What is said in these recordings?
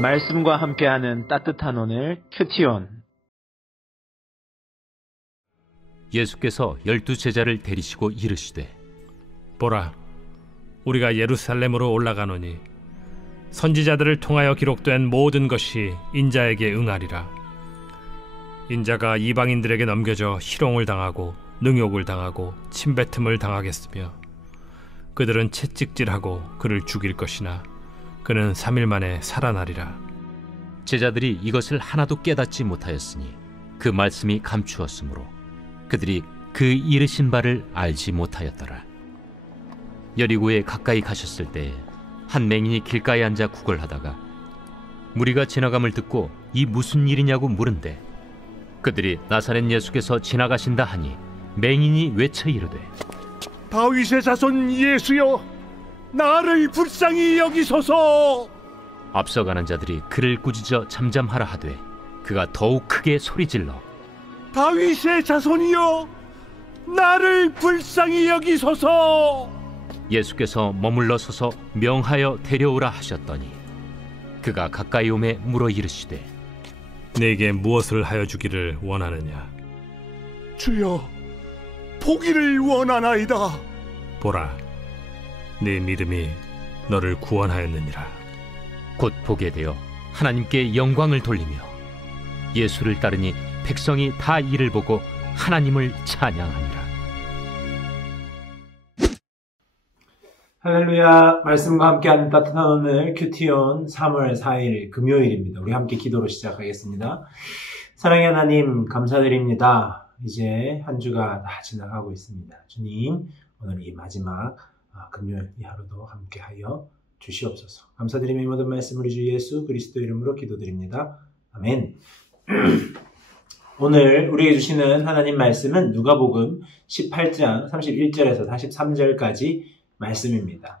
말씀과 함께하는 따뜻한 오늘 큐티온. 예수께서 12제자를 데리시고 이르시되, 보라, 우리가 예루살렘으로 올라가노니 선지자들을 통하여 기록된 모든 것이 인자에게 응하리라. 인자가 이방인들에게 넘겨져 희롱을 당하고 능욕을 당하고 침뱉음을 당하겠으며 그들은 채찍질하고 그를 죽일 것이나 그는 3일 만에 살아나리라. 제자들이 이것을 하나도 깨닫지 못하였으니 그 말씀이 감추었으므로 그들이 그 이르신 바를 알지 못하였더라. 여리고에 가까이 가셨을 때 한 맹인이 길가에 앉아 구걸하다가 무리가 지나감을 듣고 이 무슨 일이냐고 물은데, 그들이 나사렛 예수께서 지나가신다 하니 맹인이 외쳐 이르되, 다윗의 자손 예수여, 나를 불쌍히 여기소서. 앞서가는 자들이 그를 꾸짖어 잠잠하라 하되 그가 더욱 크게 소리질러, 다윗의 자손이여, 나를 불쌍히 여기소서. 예수께서 머물러 서서 명하여 데려오라 하셨더니 그가 가까이 오매 물어 이르시되, 네게 무엇을 하여 주기를 원하느냐? 주여, 보기를 원하나이다. 보라, 네 믿음이 너를 구원하였느니라. 곧 보게 되어 하나님께 영광을 돌리며 예수를 따르니 백성이 다 이를 보고 하나님을 찬양하니라. 할렐루야. 말씀과 함께하는 따뜻한 오늘 큐티온 3월 4일 금요일입니다. 우리 함께 기도로 시작하겠습니다. 사랑의 하나님, 감사드립니다. 이제 한 주가 다 지나가고 있습니다. 주님, 오늘 이 마지막 금요일 이 하루도 함께하여 주시옵소서. 감사드리며 이 모든 말씀 우리 주 예수 그리스도 이름으로 기도드립니다. 아멘. 오늘 우리에게 주시는 하나님 말씀은 누가복음 18장 31절에서 43절까지 말씀입니다.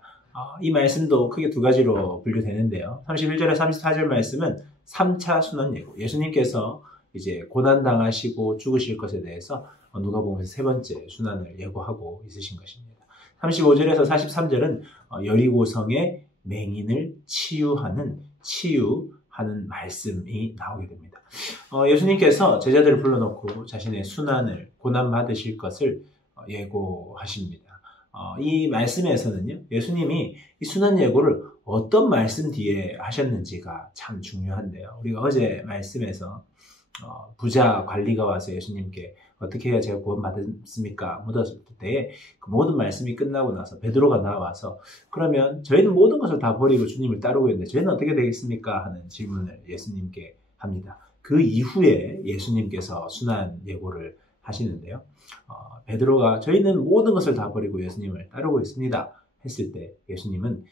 이 말씀도 크게 두 가지로 분류되는데요. 31절에 34절 말씀은 3차 순환 예고. 예수님께서 이제 고난당하시고 죽으실 것에 대해서 누가복음에서 세 번째 순환을 예고하고 있으신 것입니다. 35절에서 43절은 여리고성의 맹인을 치유하는 말씀이 나오게 됩니다. 예수님께서 제자들을 불러놓고 자신의 순환을 고난받으실 것을 예고하십니다. 이 말씀에서는요, 예수님이 이 순환 예고를 어떤 말씀 뒤에 하셨는지가 참 중요한데요. 우리가 어제 말씀에서 부자 관리가 와서 예수님께 어떻게 해야 제가 구원받습니까? 묻었을 때에 그 모든 말씀이 끝나고 나서 베드로가 나와서 그러면 저희는 모든 것을 다 버리고 주님을 따르고 있는데 저희는 어떻게 되겠습니까? 하는 질문을 예수님께 합니다. 그 이후에 예수님께서 순환 예고를 하시는데요. 베드로가 저희는 모든 것을 다 버리고 예수님을 따르고 있습니다 했을 때 예수님은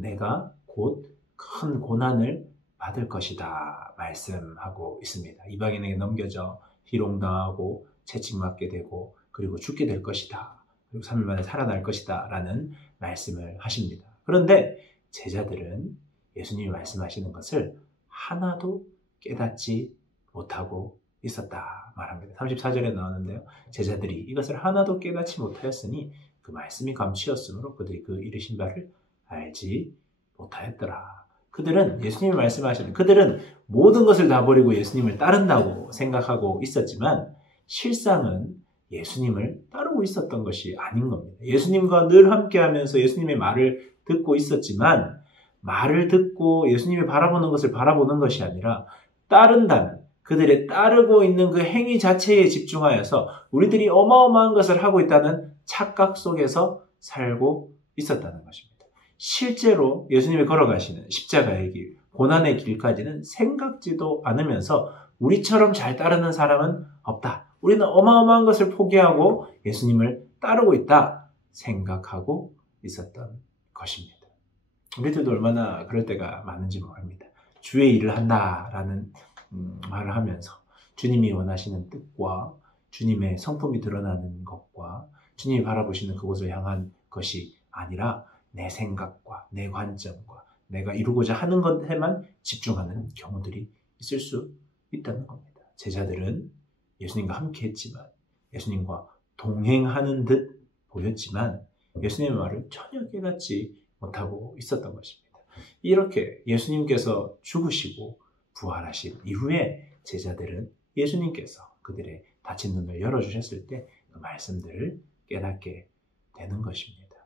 내가 곧 큰 고난을 받을 것이다 말씀하고 있습니다. 이방인에게 넘겨져 희롱당하고 채찍맞게 되고 그리고 죽게 될 것이다. 그리고 3일 만에 살아날 것이다 라는 말씀을 하십니다. 그런데 제자들은 예수님이 말씀하시는 것을 하나도 깨닫지 못하고 있었다 말합니다. 34절에 나오는데요. 제자들이 이것을 하나도 깨닫지 못하였으니 그 말씀이 감추었으므로 그들이 그 이르신 바를 알지 못하였더라. 그들은 예수님이 말씀하시는 그들은 모든 것을 다 버리고 예수님을 따른다고 생각하고 있었지만 실상은 예수님을 따르고 있었던 것이 아닌 겁니다. 예수님과 늘 함께하면서 예수님의 말을 듣고 있었지만 말을 듣고 예수님이 바라보는 것을 바라보는 것이 아니라 따른다는 그들의 따르고 있는 그 행위 자체에 집중하여서 우리들이 어마어마한 것을 하고 있다는 착각 속에서 살고 있었다는 것입니다. 실제로 예수님이 걸어가시는 십자가의 길, 고난의 길까지는 생각지도 않으면서 우리처럼 잘 따르는 사람은 없다. 우리는 어마어마한 것을 포기하고 예수님을 따르고 있다 생각하고 있었던 것입니다. 우리들도 얼마나 그럴 때가 많은지 모릅니다. 주의 일을 한다라는 말을 하면서 주님이 원하시는 뜻과 주님의 성품이 드러나는 것과 주님이 바라보시는 그곳을 향한 것이 아니라 내 생각과 내 관점과 내가 이루고자 하는 것에만 집중하는 경우들이 있을 수 있다는 겁니다. 제자들은 예수님과 함께 했지만 예수님과 동행하는 듯 보였지만 예수님의 말을 전혀 깨닫지 못하고 있었던 것입니다. 이렇게 예수님께서 죽으시고 부활하신 이후에 제자들은 예수님께서 그들의 닫힌 눈을 열어주셨을 때 그 말씀들을 깨닫게 되는 것입니다.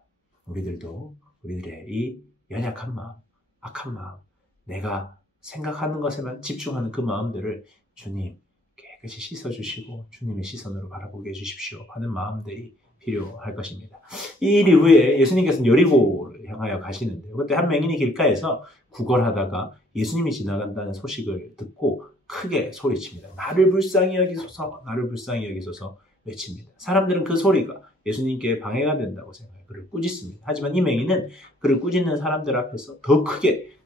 우리들도 우리들의 이 연약한 마음, 악한 마음, 내가 생각하는 것에만 집중하는 그 마음들을 주님 깨끗이 씻어주시고 주님의 시선으로 바라보게 해주십시오 하는 마음들이 필요할 것입니다. 이 일 이후에 예수님께서는 여리고를 향하여 가시는데요. 그때 한 맹인이 길가에서 구걸하다가 예수님이 지나간다는 소식을 듣고 크게 소리칩니다. 나를 불쌍히 여기소서, 나를 불쌍히 여기소서 외칩니다. 사람들은 그 소리가 예수님께 방해가 된다고 생각해 그를 꾸짖습니다. 하지만 이 맹인은 그를 꾸짖는 사람들 앞에서 더 크게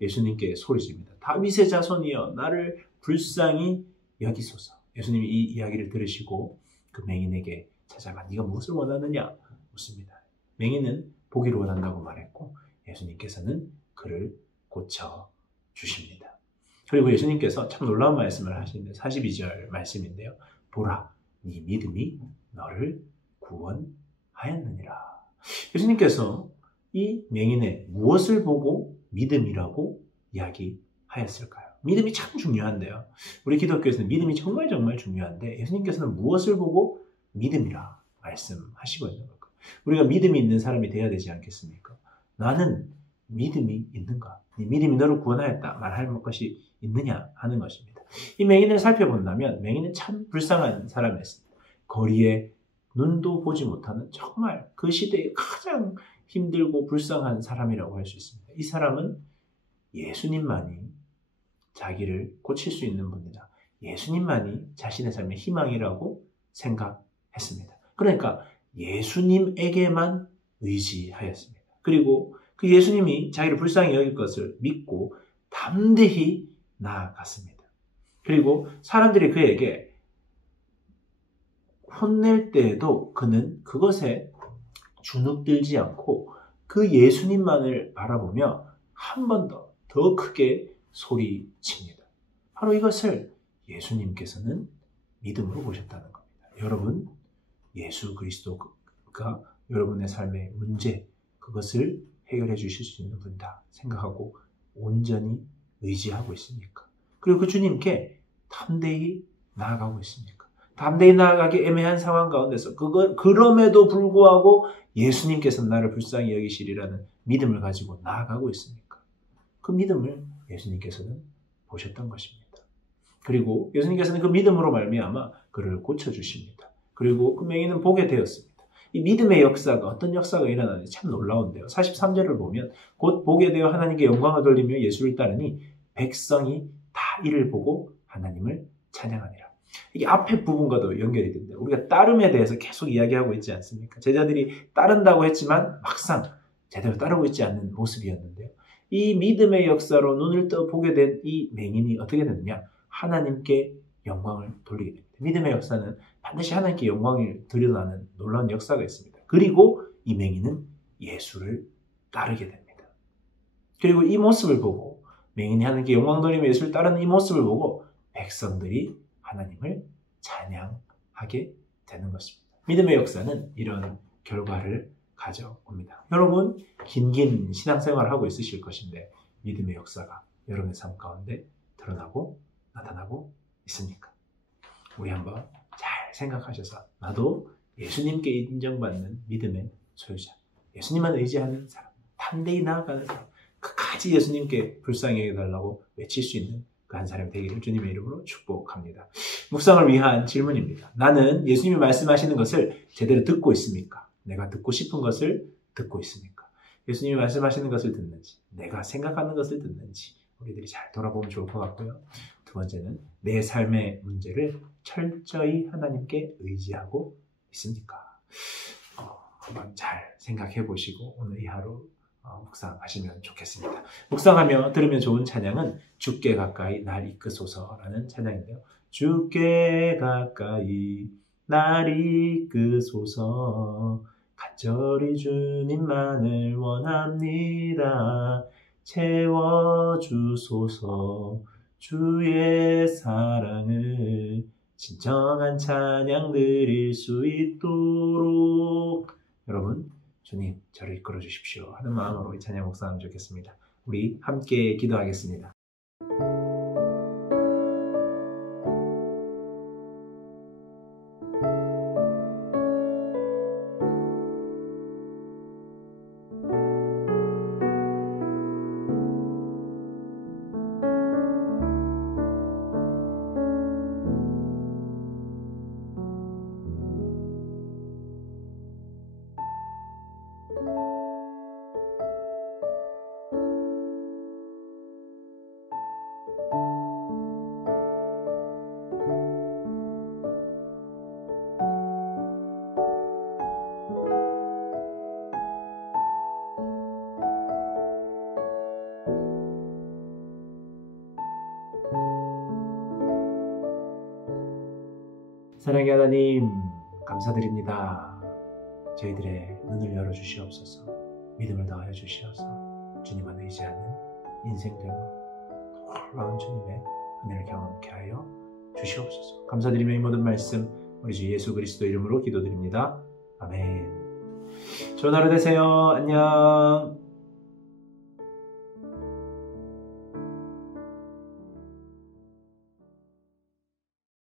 예수님께 소리칩니다. 다윗의 자손이여 나를 불쌍히 여기소서. 예수님이 이 이야기를 들으시고 그 맹인에게 찾아가 네가 무엇을 원하느냐 묻습니다. 맹인은 보기를 원한다고 말했고 예수님께서는 그를 고쳐주십니다. 그리고 예수님께서 참 놀라운 말씀을 하시는데 42절 말씀인데요. 보라, 네 믿음이 너를 구원하였느니라. 예수님께서 이 맹인의 무엇을 보고 믿음이라고 이야기하였을까요? 믿음이 참 중요한데요. 우리 기독교에서는 믿음이 정말 중요한데 예수님께서는 무엇을 보고 믿음이라 말씀하시고 있는 걸까요? 우리가 믿음이 있는 사람이 되어야 되지 않겠습니까? 나는 믿음이 있는가? 네 믿음이 너를 구원하였다 말할 것이 있느냐 하는 것입니다. 이 맹인을 살펴본다면 맹인은 참 불쌍한 사람이었습니다. 거리에 눈도 보지 못하는 정말 그 시대에 가장 힘들고 불쌍한 사람이라고 할 수 있습니다. 이 사람은 예수님만이 자기를 고칠 수 있는 분이다. 예수님만이 자신의 삶의 희망이라고 생각했습니다. 그러니까 예수님에게만 의지하였습니다. 그리고 그 예수님이 자기를 불쌍히 여길 것을 믿고 담대히 나아갔습니다. 그리고 사람들이 그에게 혼낼 때에도 그는 그것에 주눅들지 않고 그 예수님만을 바라보며 한 번 더 크게 소리칩니다. 바로 이것을 예수님께서는 믿음으로 보셨다는 겁니다. 여러분, 예수 그리스도가 여러분의 삶의 문제, 그것을 해결해 주실 수 있는 분이다 생각하고 온전히 의지하고 있습니까? 그리고 그 주님께 담대히 나아가고 있습니까? 담대히 나아가기 애매한 상황 가운데서 그럼에도 불구하고 예수님께서 나를 불쌍히 여기시리라는 믿음을 가지고 나아가고 있습니까? 그 믿음을 예수님께서는 보셨던 것입니다. 그리고 예수님께서는 그 믿음으로 말미암아 그를 고쳐주십니다. 그리고 그 맹인은 보게 되었습니다. 이 믿음의 역사가 어떤 역사가 일어나는지 참 놀라운데요. 43절을 보면 곧 보게 되어 하나님께 영광을 돌리며 예수를 따르니 백성이 다 이를 보고 하나님을 찬양하니라. 이게 앞에 부분과도 연결이 됩니다. 우리가 따름에 대해서 계속 이야기하고 있지 않습니까? 제자들이 따른다고 했지만 막상 제대로 따르고 있지 않는 모습이었는데요. 이 믿음의 역사로 눈을 떠 보게 된 이 맹인이 어떻게 되느냐? 하나님께 영광을 돌리게 됩니다. 믿음의 역사는 반드시 하나님께 영광을 드러나는 놀라운 역사가 있습니다. 그리고 이 맹인은 예수를 따르게 됩니다. 그리고 이 모습을 보고 맹인이 하나님께 영광 돌리며 예수를 따르는 이 모습을 보고 백성들이 하나님을 찬양하게 되는 것입니다. 믿음의 역사는 이런 결과를 가져옵니다. 여러분, 긴 신앙생활을 하고 있으실 것인데 믿음의 역사가 여러분의 삶 가운데 드러나고 나타나고 있습니까? 우리 한번 잘 생각하셔서 나도 예수님께 인정받는 믿음의 소유자, 예수님만 의지하는 사람, 담대히 나아가는 사람, 끝까지 예수님께 불쌍히 여겨달라고 외칠 수 있는 그 한 사람이 되기를 주님의 이름으로 축복합니다. 묵상을 위한 질문입니다. 나는 예수님이 말씀하시는 것을 제대로 듣고 있습니까? 내가 듣고 싶은 것을 듣고 있습니까? 예수님이 말씀하시는 것을 듣는지, 내가 생각하는 것을 듣는지 우리들이 잘 돌아보면 좋을 것 같고요. 두 번째는 내 삶의 문제를 철저히 하나님께 의지하고 있습니까? 한번 잘 생각해 보시고 오늘 이 하루 묵상하시면 좋겠습니다. 묵상하며 들으면 좋은 찬양은 주께 가까이 날 이끄소서라는 찬양인데요. 주께 가까이 날 이끄소서 간절히 주님만을 원합니다. 채워주소서 주의 사랑을 진정한 찬양 드릴 수 있도록. 여러분, 주님 저를 이끌어 주십시오 하는 마음으로 이 찬양 묵상하면 좋겠습니다. 우리 함께 기도하겠습니다. 사랑의 하나님 감사드립니다. 저희들의 눈을 열어주시옵소서. 믿음을 더하여 주시어서 주님 안에 의지하는 인생들과 놀라운 주님의 은혜를 경험케 하여 주시옵소서. 감사드리며 이 모든 말씀 우리 주 예수 그리스도 이름으로 기도드립니다. 아멘. 좋은 하루 되세요. 안녕.